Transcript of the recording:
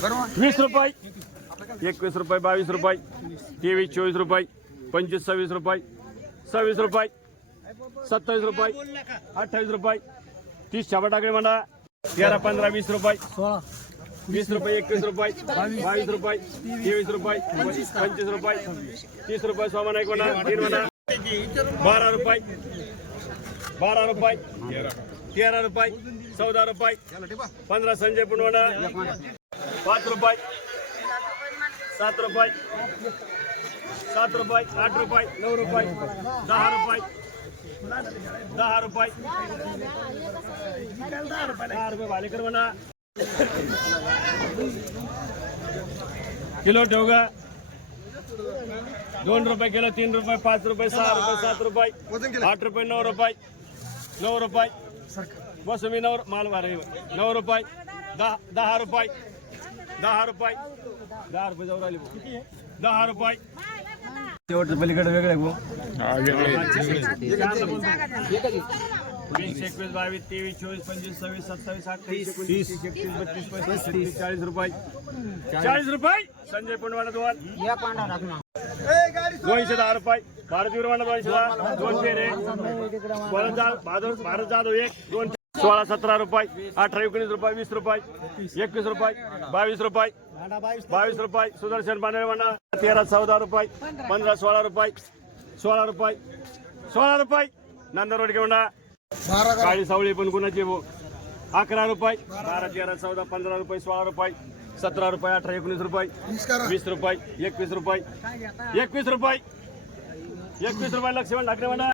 वीस रुपये. एकवीस रुपये बावीस रुपये. तेवीस चोवीस रुपये. पंचवीस सव्वीस रुपये. सव्वीस रुपये. सत्तावीस रुपये. अठ्ठावीस रुपये. तीस छापा टाकले म्हणा. तेरा पंधरा वीस रुपये. वीस रुपये एकवीस रुपये. बावीस रुपये. तेवीस रुपये. पंचवीस रुपये. तीस रुपये सोमा नाईक म्हणा तीन म्हणा. बारा रुपये. बारा रुपये. तेरा रुपये चौदा रुपये पंधरा संजय पुनवडा पाच रुपये सात रुपये सात रुपये आठ रुपये नऊ रुपये दहा रुपये दहा रुपये दहा रुपये भालेकर म्हणा किलो का दोन रुपये किलो तीन रुपये पाच रुपये सहा रुपये सात रुपये आठ रुपये नऊ रुपये नऊ रुपये बस मी नऊ माल मारे नऊ रुपये दहा दहा रुपये. दहा रुपये. दहा रुपये जाऊ राहिले. दहा रुपये. शेवटचं पलीकडे वेगळे भाऊ. वीस एकवीस बावीस तेवीस चोवीस पंचवीस सव्वीस सत्तावीस अठ्ठावीस एकोणतीस एकतीस बत्तीस छत्तीस चाळीस रुपये. चाळीस. रुपये? संजय पुंडवाना दोन दोनशे दहा रुपये. भारत विरवाना दोनशे दहा दोन भारत जा- भारत भारत जाधव एक दोन सोळा सतरा रुपये. अठरा एकोणीस रुपये वीस रुपये. एकवीस रुपये बावीस रुपये. बावीस रुपये. सुदर्शन पांढरेवाना तेरा चौदा रुपये. पंधरा सोळा रुपये. सोळा रुपये. सोळा रुपये. नंदरवाडी म्हणा काळी सावळी पण कुणाची भाऊ अकरा रुपये. बारा तेरा चौदा पंधरा रुपये सोळा रुपये. सतरा रुपये अठरा एकोणीस रुपये वीस रुपये एकवीस रुपये एकवीस रुपये एकवीस रुपये लक्ष्मण ठाकरे म्हणा.